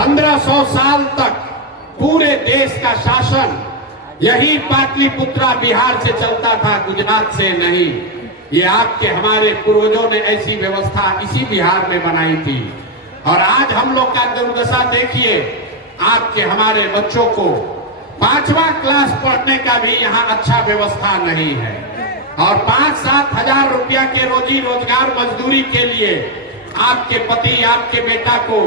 1500 साल तक पूरे देश का शासन यही पाटलिपुत्रा बिहार से चलता था, गुजरात से नहीं। ये आपके हमारे पूर्वजों ने ऐसी व्यवस्था इसी बिहार में बनाई थी। और आज हम लोग का दुर्दशा देखिए, आपके हमारे बच्चों को 5वां क्लास पढ़ने का भी यहाँ अच्छा व्यवस्था नहीं है। और 5-7 हजार रुपया के रोजी रोजगार मजदूरी के लिए आपके पति, आपके बेटा को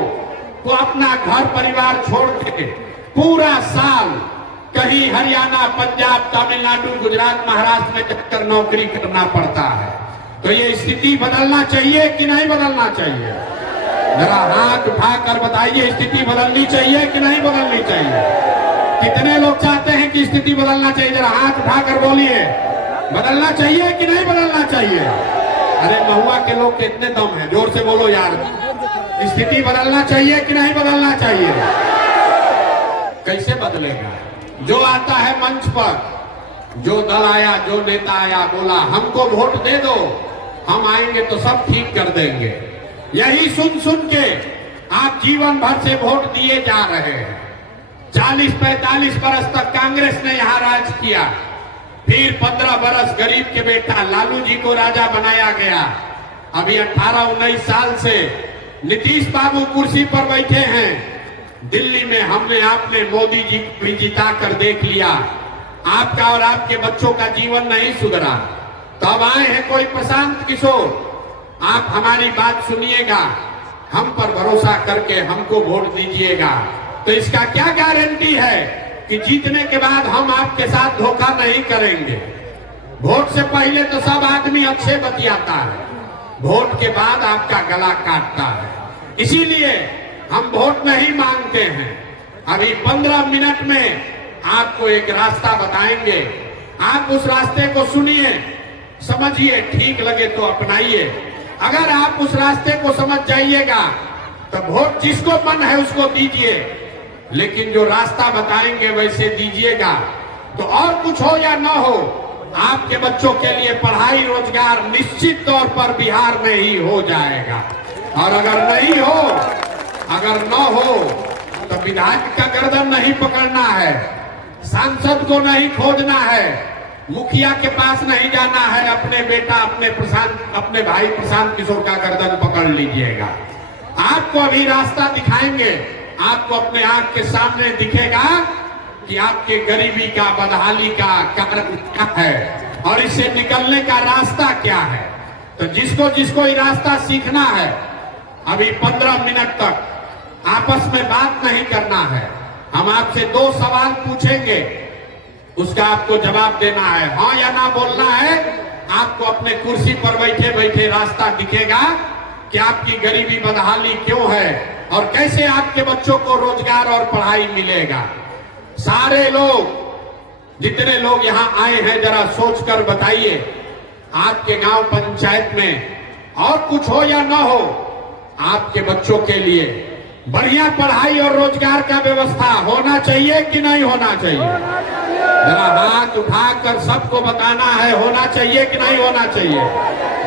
अपना घर परिवार छोड़ के पूरा साल कहीं हरियाणा, पंजाब, तमिलनाडु, गुजरात, महाराष्ट्र में जाकर नौकरी करना पड़ता है। तो ये स्थिति बदलना चाहिए कि नहीं बदलना चाहिए? जरा हाथ उठाकर बताइए, स्थिति बदलनी चाहिए कि नहीं बदलनी चाहिए? कितने लोग चाहते हैं कि स्थिति बदलना चाहिए? जरा हाथ उठाकर बोलिए, बदलना चाहिए कि नहीं बदलना चाहिए? अरे महुआ के लोग कितने दम है, जोर से बोलो यार। स्थिति बदलना चाहिए कि नहीं बदलना चाहिए? कैसे बदलेगा? जो आता है मंच पर, जो दल आया, जो नेता आया, बोला हमको वोट दे दो, हम आएंगे तो सब ठीक कर देंगे। यही सुन सुन के आप जीवन भर से वोट दिए जा रहे हैं। 40-45 बरस तक कांग्रेस ने यहां राज किया, फिर 15 बरस गरीब के बेटा लालू जी को राजा बनाया गया। अभी 18-19 साल से नीतीश बाबू कुर्सी पर बैठे हैं। दिल्ली में हमने आपने मोदी जी को भी जिता कर देख लिया। आपका और आपके बच्चों का जीवन नहीं सुधरा। तो अब आए हैं कोई प्रशांत किशोर, आप हमारी बात सुनिएगा, हम पर भरोसा करके हमको वोट दीजिएगा। तो इसका क्या गारंटी है कि जीतने के बाद हम आपके साथ धोखा नहीं करेंगे? वोट से पहले तो सब आदमी अच्छे बतियाता है, वोट के बाद आपका गला काटता है। इसीलिए हम वोट नहीं मांगते हैं। अभी 15 मिनट में आपको एक रास्ता बताएंगे, आप उस रास्ते को सुनिए, समझिए, ठीक लगे तो अपनाइए। अगर आप उस रास्ते को समझ जाइएगा तो वोट जिसको मन है उसको दीजिए, लेकिन जो रास्ता बताएंगे वैसे दीजिएगा। तो और कुछ हो या न हो, आपके बच्चों के लिए पढ़ाई रोजगार निश्चित तौर पर बिहार में ही हो जाएगा। और अगर नहीं हो, अगर न हो, तो विधायक का गर्दन नहीं पकड़ना है, सांसद को नहीं खोजना है, मुखिया के पास नहीं जाना है, अपने बेटा, अपने भाई प्रशांत किशोर का गर्दन पकड़ लीजिएगा। आपको अभी रास्ता दिखाएंगे, आपको अपने आंख के सामने दिखेगा कि आपके गरीबी का, बदहाली का कारण क्या है और इससे निकलने का रास्ता क्या है। तो जिसको जिसको ये रास्ता सीखना है, अभी 15 मिनट तक आपस में बात नहीं करना है। हम आपसे 2 सवाल पूछेंगे, उसका आपको जवाब देना है, हाँ या ना बोलना है। आपको अपने कुर्सी पर बैठे बैठे रास्ता दिखेगा कि आपकी गरीबी बदहाली क्यों है और कैसे आपके बच्चों को रोजगार और पढ़ाई मिलेगा। सारे लोग, जितने लोग यहाँ आए हैं, जरा सोचकर बताइए, आपके गांव पंचायत में और कुछ हो या ना हो, आपके बच्चों के लिए बढ़िया पढ़ाई और रोजगार का व्यवस्था होना चाहिए कि नहीं होना चाहिए? जरा हाथ उठाकर सबको बताना है, होना चाहिए कि नहीं होना चाहिए?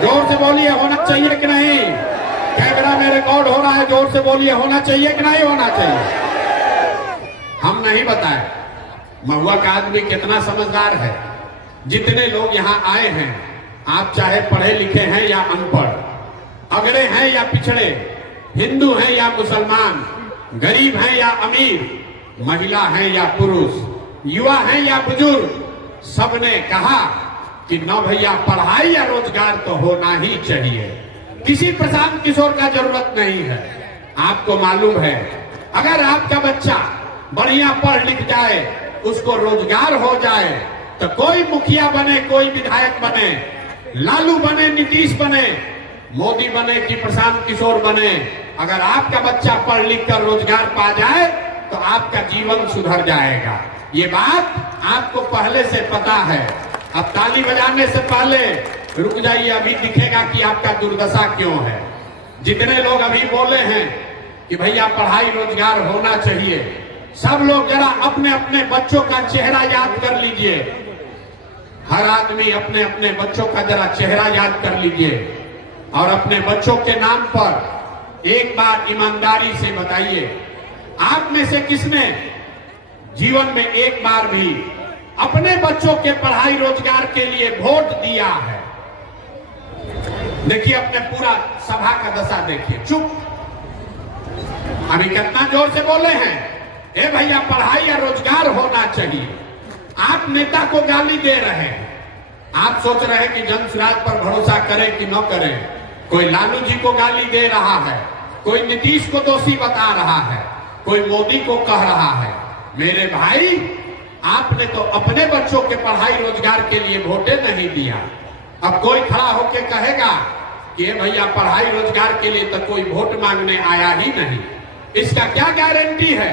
जोर से बोलिए, होना चाहिए कि नहीं? कैमरा में रिकॉर्ड हो रहा है, जोर से बोलिए, होना चाहिए कि नहीं होना चाहिए? हम नहीं बताए महुआ का आदमी कितना समझदार है। जितने लोग यहाँ आए हैं, आप चाहे पढ़े लिखे हैं या अनपढ़, अगड़े हैं या पिछड़े, हिंदू हैं या मुसलमान, गरीब हैं या अमीर, महिला हैं या पुरुष, युवा हैं या बुजुर्ग, सबने कहा कि न भैया पढ़ाई या रोजगार तो होना ही चाहिए। किसी प्रशांत किशोर का जरूरत नहीं है। आपको मालूम है, अगर आपका बच्चा बढ़िया पढ़ लिख जाए, उसको रोजगार हो जाए, तो कोई मुखिया बने, कोई विधायक बने, लालू बने, नीतीश बने, मोदी बने कि प्रशांत किशोर बने, अगर आपका बच्चा पढ़ लिख कर रोजगार पा जाए तो आपका जीवन सुधर जाएगा। ये बात आपको पहले से पता है। अब ताली बजाने से पहले रुक जाइए, अभी दिखेगा कि आपका दुर्दशा क्यों है। जितने लोग अभी बोले हैं कि भैया पढ़ाई रोजगार होना चाहिए, सब लोग जरा अपने अपने बच्चों का चेहरा याद कर लीजिए। हर आदमी अपने अपने बच्चों का जरा चेहरा याद कर लीजिए और अपने बच्चों के नाम पर एक बार ईमानदारी से बताइए, आप में से किसने जीवन में एक बार भी अपने बच्चों के पढ़ाई रोजगार के लिए वोट दिया है? देखिए, अपने पूरा सभा का दशा देखिए, चुप। अभी कितना जोर से बोले हैं, ए भैया पढ़ाई या रोजगार होना चाहिए। आप नेता को गाली दे रहे हैं। आप सोच रहे हैं कि जनसुराज पर भरोसा करें कि न करें। कोई लालू जी को गाली दे रहा है, कोई नीतीश को दोषी बता रहा है, कोई मोदी को कह रहा है। मेरे भाई, आपने तो अपने बच्चों के पढ़ाई रोजगार के लिए वोटे नहीं दिया। अब कोई खड़ा होकर कहेगा कि भैया पढ़ाई रोजगार के लिए तो कोई वोट मांगने आया ही नहीं। इसका क्या गारंटी है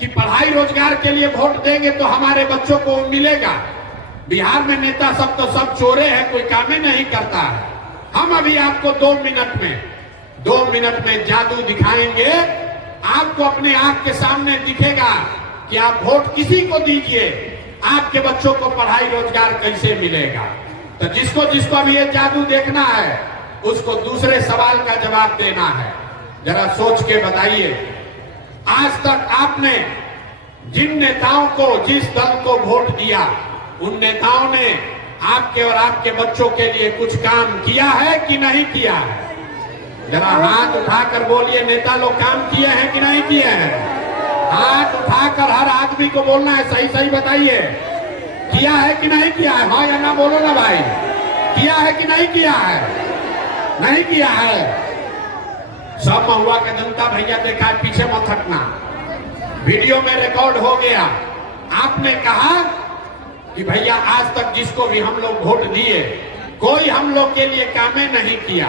कि पढ़ाई रोजगार के लिए वोट देंगे तो हमारे बच्चों को मिलेगा? बिहार में नेता सब तो सब चोरे हैं, कोई काम ही नहीं करता है। हम अभी आपको 2 मिनट में जादू दिखाएंगे। आपको अपने आंख के सामने दिखेगा कि आप वोट किसी को दीजिए, आपके बच्चों को पढ़ाई रोजगार कैसे मिलेगा। तो जिसको जिसको अभी ये जादू देखना है, उसको दूसरे सवाल का जवाब देना है। जरा सोच के बताइए, आज तक आपने जिन नेताओं को, जिस दल को वोट दिया, उन नेताओं ने आपके और आपके बच्चों के लिए कुछ काम किया है कि नहीं किया है? जरा हाथ उठाकर बोलिए, नेता लोग काम किए हैं कि नहीं किए हैं? हाथ उठाकर हर आदमी को बोलना है, सही सही बताइए, किया है कि नहीं किया है? हाँ या ना बोलो ना भाई, किया है कि नहीं किया है? नहीं किया है। सब महुआ के जनता भैया देखा है, पीछे मत हटना, वीडियो में रिकॉर्ड हो गया। आपने कहा कि भैया आज तक जिसको भी हम लोग वोट दिए, कोई हम लोग के लिए कामें नहीं किया।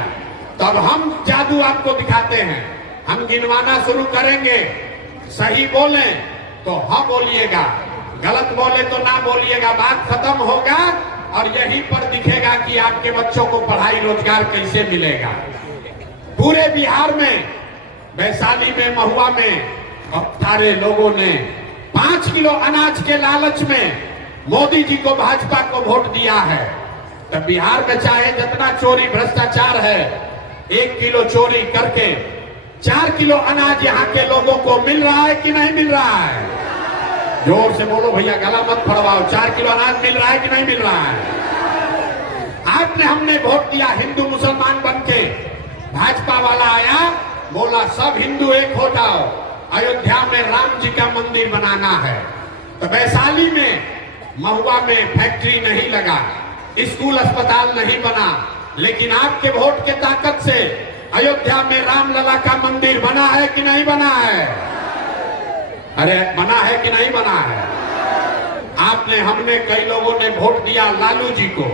तब हम जादू आपको दिखाते हैं, हम गिनवाना शुरू करेंगे। सही बोले तो हाँ बोलिएगा, गलत बोले तो ना बोलिएगा। बात खत्म होगा और यहीं पर दिखेगा कि आपके बच्चों को पढ़ाई रोजगार कैसे मिलेगा। पूरे बिहार में, वैशाली में, महुआ में सारे लोगों ने 5 किलो अनाज के लालच में मोदी जी को, भाजपा को वोट दिया है। तो बिहार में चाहे जितना चोरी भ्रष्टाचार है, 1 किलो चोरी करके 4 किलो अनाज यहाँ के लोगों को मिल रहा है कि नहीं मिल रहा है? जोर से बोलो भैया, गला मत फड़वाओ। 4 किलो अनाज मिल रहा है कि नहीं मिल रहा है? आपने, हमने वोट दिया हिंदू मुसलमान बनके। भाजपा वाला आया, बोला सब हिंदू एक हो जाओ, अयोध्या में राम जी का मंदिर बनाना है। तो वैशाली में, महुआ में फैक्ट्री नहीं लगा, स्कूल अस्पताल नहीं बना, लेकिन आपके वोट के ताकत से अयोध्या में रामलला का मंदिर बना है कि नहीं बना है? अरे बना है कि नहीं बना है? आपने, हमने, कई लोगों ने वोट दिया लालू जी को।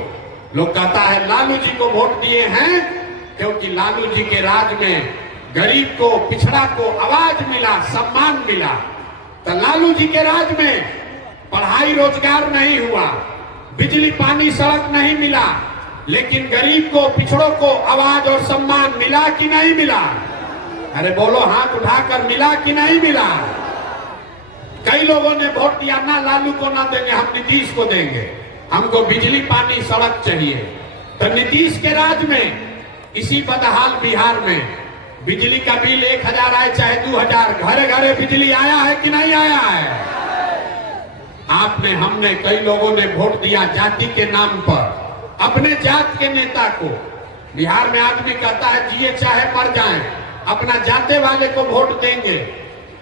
लोग कहता है लालू जी को वोट दिए हैं क्योंकि लालू जी के राज में गरीब को, पिछड़ा को आवाज मिला, सम्मान मिला। तो लालू जी के राज में पढ़ाई रोजगार नहीं हुआ, बिजली पानी सड़क नहीं मिला, लेकिन गरीब को, पिछड़ों को आवाज और सम्मान मिला कि नहीं मिला? अरे बोलो, हाथ उठाकर, मिला कि नहीं मिला? कई लोगों ने वोट दिया, ना लालू को ना देंगे, हम नीतीश को देंगे, हमको बिजली पानी सड़क चाहिए। तो नीतीश के राज में इसी बदहाल बिहार में बिजली का बिल 1000 आए चाहे 2000, घरे घरे बिजली आया है कि नहीं आया है? आपने, हमने, कई लोगों ने वोट दिया जाति के नाम पर, अपने जात के नेता को। बिहार में आदमी कहता है जिए चाहे मर जाएं, अपना जाते वाले को वोट देंगे।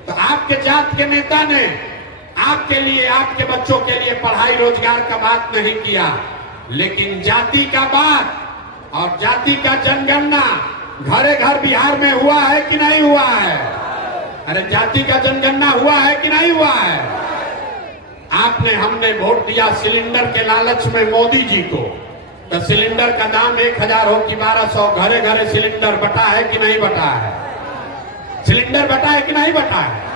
तो आपके जात के नेता ने आपके लिए, आपके बच्चों के लिए पढ़ाई रोजगार का बात नहीं किया, लेकिन जाति का बात और जाति का जनगणना घरे घर बिहार में हुआ है कि नहीं हुआ है? अरे जाति का जनगणना हुआ है कि नहीं हुआ है? आपने, हमने वोट दिया सिलेंडर के लालच में मोदी जी को। तो सिलेंडर का दाम 1000 हो कि 1200, घरे घरे सिलेंडर बटा है कि नहीं बटा है? सिलेंडर बटा है कि नहीं बटा है?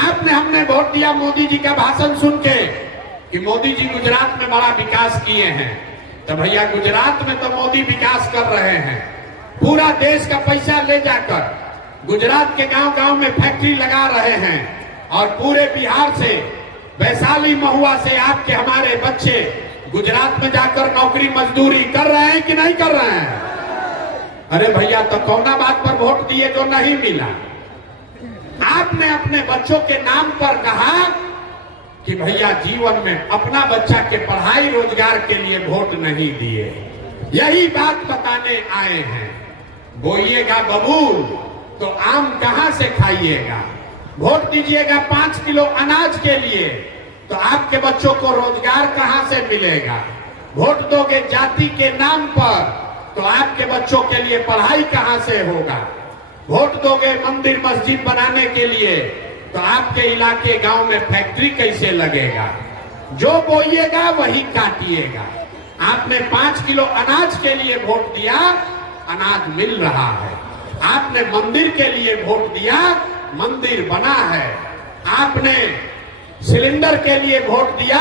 आपने, हमने वोट दिया मोदी जी का भाषण सुन के कि मोदी जी गुजरात में बड़ा विकास किए हैं। तो भैया गुजरात में तो मोदी विकास कर रहे हैं, पूरा देश का पैसा ले जाकर गुजरात के गांव गांव में फैक्ट्री लगा रहे हैं, और पूरे बिहार से, वैशाली महुआ से आपके, हमारे बच्चे गुजरात में जाकर नौकरी मजदूरी कर रहे हैं कि नहीं कर रहे हैं? अरे भैया, तो कौना बात पर वोट दिए जो नहीं मिला? आपने अपने बच्चों के नाम पर कहा कि भैया जीवन में अपना बच्चा के पढ़ाई रोजगार के लिए वोट नहीं दिए। यही बात बताने आए हैं। बोइएगा बबूल तो आम कहां से खाइएगा। वोट दीजिएगा 5 किलो अनाज के लिए तो आपके बच्चों को रोजगार कहां से मिलेगा। वोट दोगे जाति के नाम पर तो आपके बच्चों के लिए पढ़ाई कहां से होगा। वोट दोगे मंदिर मस्जिद बनाने के लिए तो आपके इलाके गांव में फैक्ट्री कैसे लगेगा। जो बोइएगा वही काटिएगा। आपने 5 किलो अनाज के लिए वोट दिया, अनाज मिल रहा है। आपने मंदिर के लिए वोट दिया, मंदिर बना है। आपने सिलेंडर के लिए वोट दिया,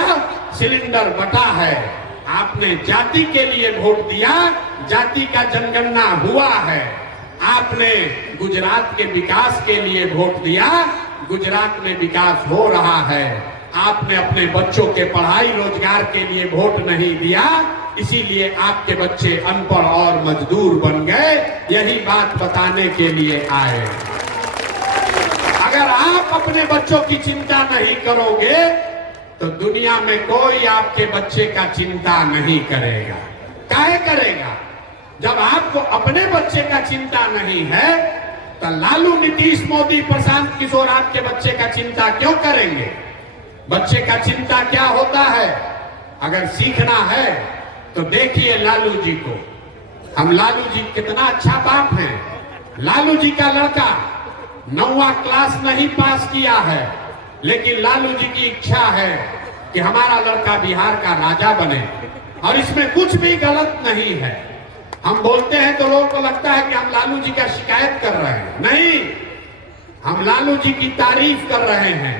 सिलेंडर बटा है। आपने जाति के लिए वोट दिया, जाति का जनगणना हुआ है। आपने गुजरात के विकास के लिए वोट दिया, गुजरात में विकास हो रहा है। आपने अपने बच्चों के पढ़ाई रोजगार के लिए वोट नहीं दिया, इसीलिए आपके बच्चे अनपढ़ और मजदूर बन गए। यही बात बताने के लिए आए। अगर आप अपने बच्चों की चिंता नहीं करोगे तो दुनिया में कोई आपके बच्चे का चिंता नहीं करेगा। काहे करेगा? जब आपको अपने बच्चे का चिंता नहीं है तो लालू, नीतीश, मोदी, प्रशांत किशोर आपके बच्चे का चिंता क्यों करेंगे? बच्चे का चिंता क्या होता है? अगर सीखना है तो देखिए लालू जी को। हम लालू जी कितना अच्छा बाप हैं। लालू जी का लड़का 9वां क्लास नहीं पास किया है, लेकिन लालू जी की इच्छा है कि हमारा लड़का बिहार का राजा बने और इसमें कुछ भी गलत नहीं है। हम बोलते हैं तो लोगों को लगता है कि हम लालू जी का शिकायत कर रहे हैं। नहीं, हम लालू जी की तारीफ कर रहे हैं।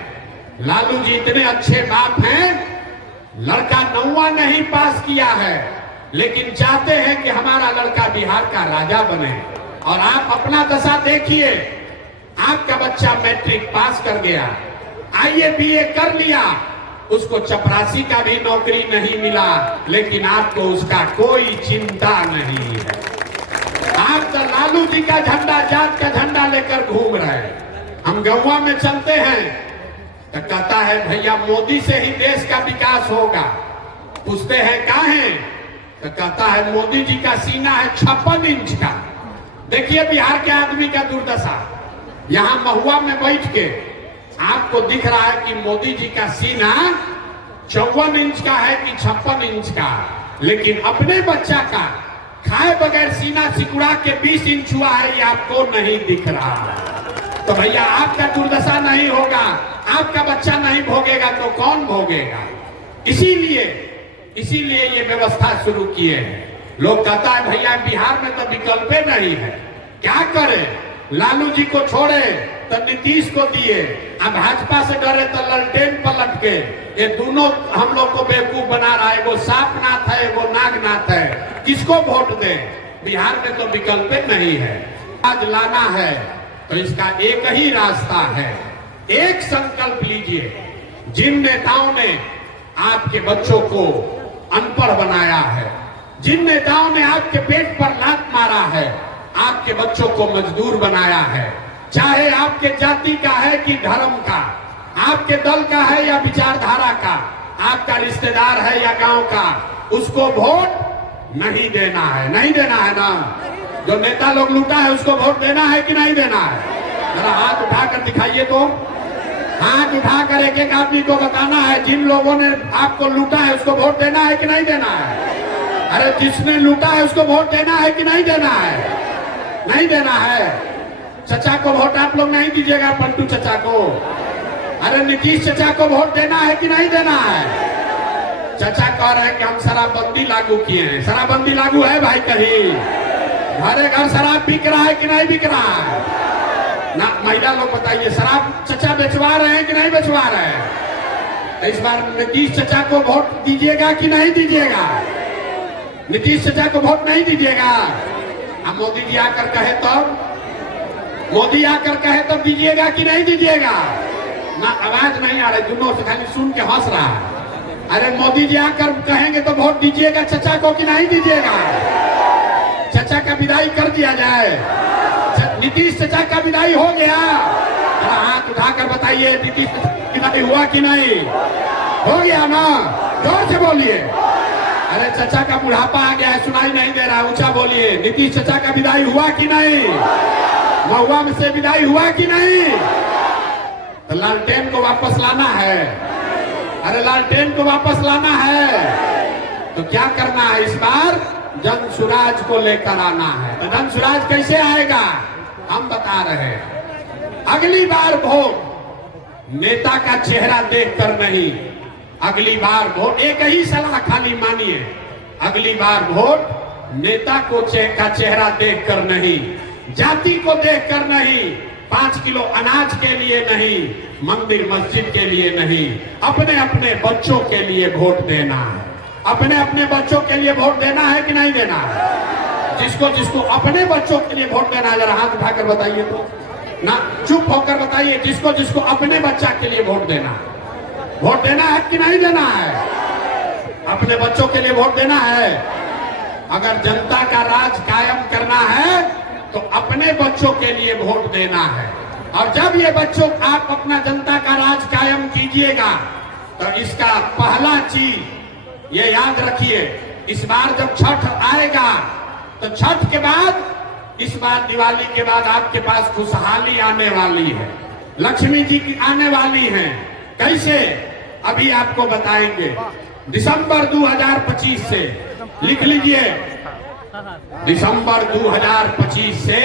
लालू जी इतने अच्छे बाप हैं, लड़का 9वां नहीं पास किया है लेकिन चाहते हैं कि हमारा लड़का बिहार का राजा बने। और आप अपना दशा देखिए, आपका बच्चा मैट्रिक पास कर गया, आईए बीए कर लिया, उसको चपरासी का भी नौकरी नहीं मिला, लेकिन आपको उसका कोई चिंता नहीं है। आप तो लालू जी का झंडा, जात का झंडा लेकर घूम रहे हैं। हम गौवा में चलते हैं तो कहता है भैया मोदी से ही देश का विकास होगा। पूछते हैं कहाँ है तो कहता है मोदी जी का सीना है 56 इंच का। देखिए बिहार के आदमी का दुर्दशा। यहाँ महुआ में बैठ के आपको दिख रहा है कि मोदी जी का सीना 54 इंच का है कि 56 इंच का, लेकिन अपने बच्चा का खाए बगैर सीना सिकुड़ा के 20 इंच हुआ है, ये आपको नहीं दिख रहा। तो भैया आपका दुर्दशा नहीं होगा, आपका बच्चा नहीं भोगेगा तो कौन भोगेगा? इसीलिए ये व्यवस्था शुरू किए हैं। लोग कहता है भैया बिहार में तो विकल्प नहीं है, क्या करें? लालू जी को छोड़े तो नीतीश को दिए, अब भाजपा से डरे तो ललटेन पलट के। ये दोनों हम लोग को बेवकूफ बना रहा है। वो सांपनाथ है, वो नागनाथ है। किसको वोट दें? बिहार में तो विकल्प नहीं है। आज लाना है तो इसका एक ही रास्ता है। एक संकल्प लीजिए। जिन नेताओं ने आपके बच्चों को अनपढ़ बनाया है, जिन नेताओं ने आपके पेट पर लात मारा है, आपके बच्चों को मजदूर बनाया है, चाहे आपके जाति का है कि धर्म का, आपके दल का है या विचारधारा का, आपका रिश्तेदार है या गांव का, उसको वोट नहीं देना है। नहीं देना है ना? जो नेता लोग लूटा है उसको वोट देना है कि नहीं देना है? जरा हाथ उठाकर दिखाइए तो। हाथ उठाकर एक एक आदमी को बताना है जिन लोगों ने आपको लूटा है उसको वोट देना है कि नहीं देना है? अरे जिसने लूटा है उसको वोट देना है कि नहीं देना है? नहीं देना है। चचा को वोट आप लोग नहीं दीजिएगा, पलटू चचा को। अरे नीतीश चचा को वोट देना है कि नहीं देना है? चचा कह रहे हैं कि हम शराबबंदी लागू किए हैं। शराबबंदी लागू है भाई? कहीं घरे घर शराब बिक रहा है कि नहीं बिक रहा है? ना महिला लोग बताइए, शराब चचा बेचवा रहे हैं कि नहीं बेचवा रहे हैं? इस बार नीतीश चचा को वोट दीजिएगा कि नहीं दीजिएगा? नीतीश चचा को वोट नहीं दीजिएगा। अब मोदी जी आकर कहे तब, मोदी आकर कहे तब दीजिएगा कि नहीं दीजिएगा? ना आवाज नहीं आ रही, दोनों से खाली सुन के हंस रहा है। अरे मोदी जी आकर कहेंगे तो वोट दीजिएगा चचा को कि नहीं दीजिएगा? चचा का विदाई कर दिया जाए। नीतीश चचा का विदाई हो गया। जरा हाथ उठाकर बताइए नीतीश विदाई हुआ कि नहीं? हो गया ना? जोर से बोलिए। अरे चचा का बुढ़ापा आ गया है, सुनाई नहीं दे रहा, ऊंचा बोलिए। नीतीश चचा का विदाई हुआ कि नहीं? महुआ में से विदाई हुआ कि नहीं? तो लालटेन को वापस लाना है। अरे लालटेन को वापस लाना है तो क्या करना है? इस बार जन सुराज को लेकर आना है। तो जन सुराज कैसे आएगा हम बता रहे हैं। अगली बार वोट नेता का चेहरा देखकर नहीं, अगली बार वोट, एक ही सलाह खाली मानिए, अगली बार वोट नेता को का चेहरा देखकर नहीं, जाति को देखकर नहीं, 5 किलो अनाज के लिए नहीं, मंदिर मस्जिद के लिए नहीं, अपने अपने बच्चों के लिए वोट देना है। अपने अपने बच्चों के लिए वोट देना है कि नहीं देना है? जिसको जिसको अपने बच्चों के लिए वोट देना है जरा हाथ उठाकर बताइए तो ना, चुप होकर बताइए। जिसको जिसको अपने बच्चा के लिए वोट देना है, वोट देना है कि नहीं देना है? अपने बच्चों के लिए वोट देना है। अगर जनता का राज कायम करना है तो अपने बच्चों के लिए वोट देना है। और जब ये बच्चों आप अपना जनता का राज कायम कीजिएगा तो इसका पहला चीज ये याद रखिए, इस बार जब छठ आएगा तो छठ के बाद, इस बार दिवाली के बाद आपके पास खुशहाली आने वाली है, लक्ष्मी जी की आने वाली है। कैसे? अभी आपको बताएंगे। दिसंबर 2025 से, लिख लीजिए, दिसंबर 2025 से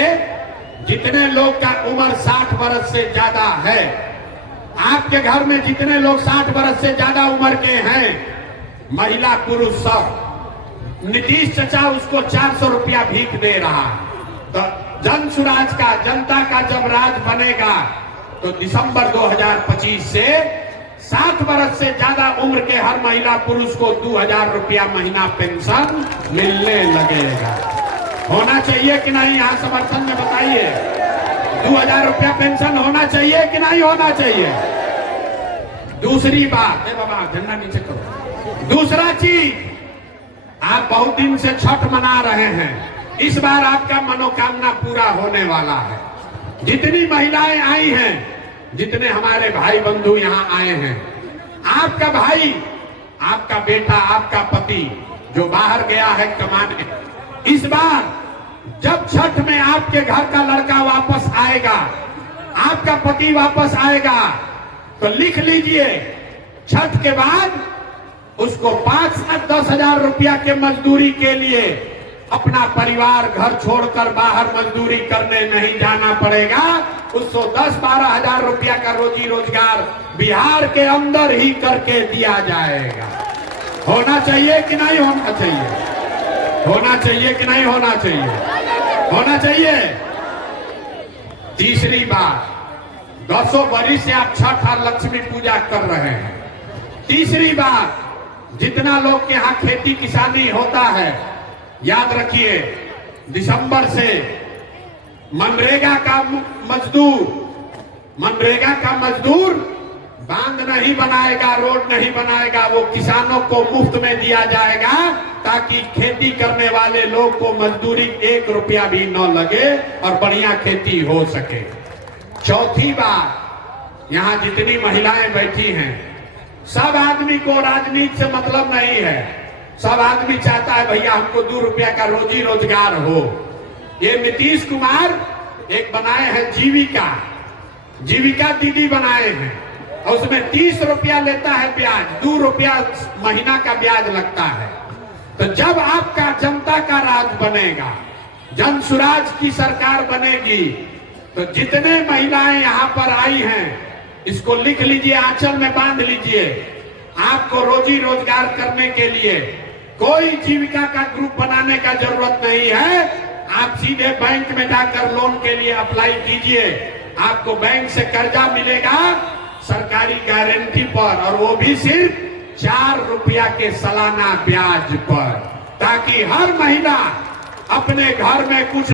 जितने लोग का उम्र 60 वर्ष से ज्यादा है, आपके घर में जितने लोग 60 वर्ष से ज्यादा उम्र के हैं, महिला पुरुष सब, नीतीश चचा उसको 400 रुपया भीख दे रहा। तो जन सुराज का, जनता का जब राज बनेगा तो दिसंबर 2025 से 60 वर्ष से ज्यादा उम्र के हर महिला पुरुष को 2000 रुपया महीना पेंशन मिलने लगेगा। होना चाहिए कि नहीं? यहाँ समर्थन में बताइए। 2000 रुपया पेंशन होना चाहिए कि नहीं होना चाहिए? दूसरी बात, बाबा झंडा नीचे करो। दूसरा चीज, आप बहुत दिन से छठ मना रहे हैं, इस बार आपका मनोकामना पूरा होने वाला है। जितनी महिलाएं आई हैं, जितने हमारे भाई बंधु यहाँ आए हैं, आपका भाई, आपका बेटा, आपका पति जो बाहर गया है कमाने, इस बार जब छठ में आपके घर का लड़का वापस आएगा, आपका पति वापस आएगा, तो लिख लीजिए, छठ के बाद उसको 5 से 10 हजार रुपया के मजदूरी के लिए अपना परिवार घर छोड़कर बाहर मजदूरी करने नहीं जाना पड़ेगा। उसको 10-12 हजार रुपया का रोजी रोजगार बिहार के अंदर ही करके दिया जाएगा। होना चाहिए कि नहीं होना चाहिए? होना चाहिए कि नहीं होना चाहिए? होना चाहिए। तीसरी बात, 10 बरिस से आप छठ और लक्ष्मी पूजा कर रहे हैं। तीसरी बात, जितना लोग के यहाँ खेती किसानी होता है, याद रखिए, दिसंबर से मनरेगा का मजदूर बांध नहीं बनाएगा, रोड नहीं बनाएगा, वो किसानों को मुफ्त में दिया जाएगा ताकि खेती करने वाले लोग को मजदूरी 1 रुपया भी न लगे और बढ़िया खेती हो सके। चौथी बात, यहाँ जितनी महिलाएं बैठी हैं, सब आदमी को राजनीति से मतलब नहीं है। सब आदमी चाहता है भैया हमको 2 रुपया का रोजी रोजगार हो। ये नीतीश कुमार एक बनाए हैं जीविका दीदी बनाए हैं, और उसमें 30 रुपया लेता है ब्याज, 2 रुपया महीना का ब्याज लगता है। तो जब आपका जनता का राज बनेगा, जन सुराज की सरकार बनेगी, तो जितने महिलाएं यहाँ पर आई हैं, इसको लिख लीजिए, आंचल में बांध लीजिए। आपको रोजी रोजगार करने के लिए कोई जीविका का ग्रुप बनाने का जरूरत नहीं है। आप सीधे बैंक में जाकर लोन के लिए अप्लाई कीजिए, आपको बैंक से कर्जा मिलेगा सरकारी गारंटी पर, और वो भी सिर्फ 4 रुपया के सालाना ब्याज पर, ताकि हर महीना अपने घर में कुछ